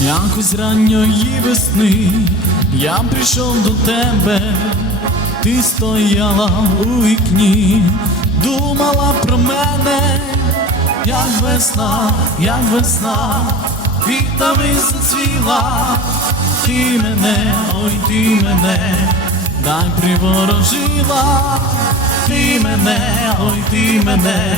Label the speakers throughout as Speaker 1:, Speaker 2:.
Speaker 1: Якось ранньої весни я прийшов до тебе, ти стояла у вікні, думала про мене, як весна, як весна, квітами зацвіла, ти мене, ой, ти мене, дай приворожила, ти мене, ой, ти мене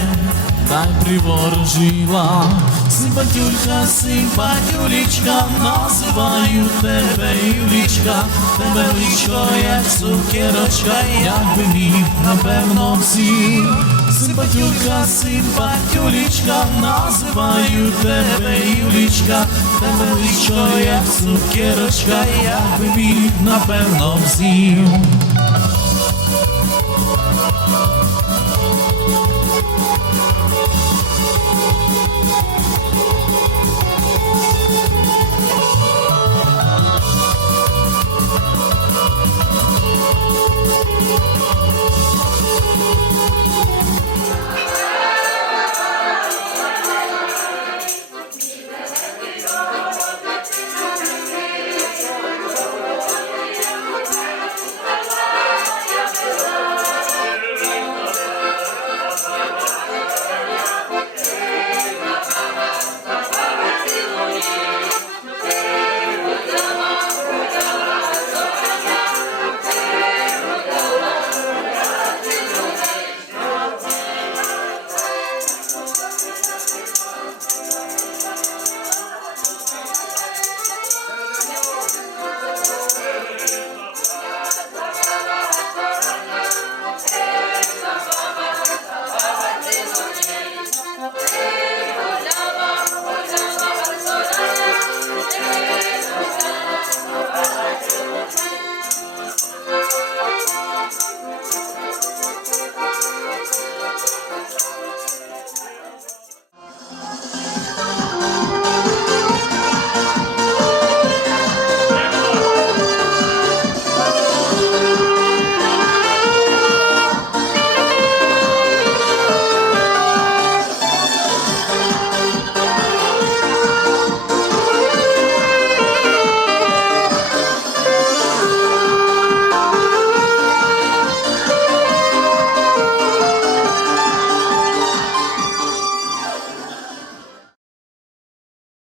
Speaker 1: дай приворожила. Симпатюлька, симпатюлічка, називаю тебе Юлічка, тебе личко, як цукерочка, як би міг, напевно, всі. Симпатюлька, симпатюлічка, називаю тебе Юлічка, тебе личко, як цукерочка, як би міг, напевно, всім.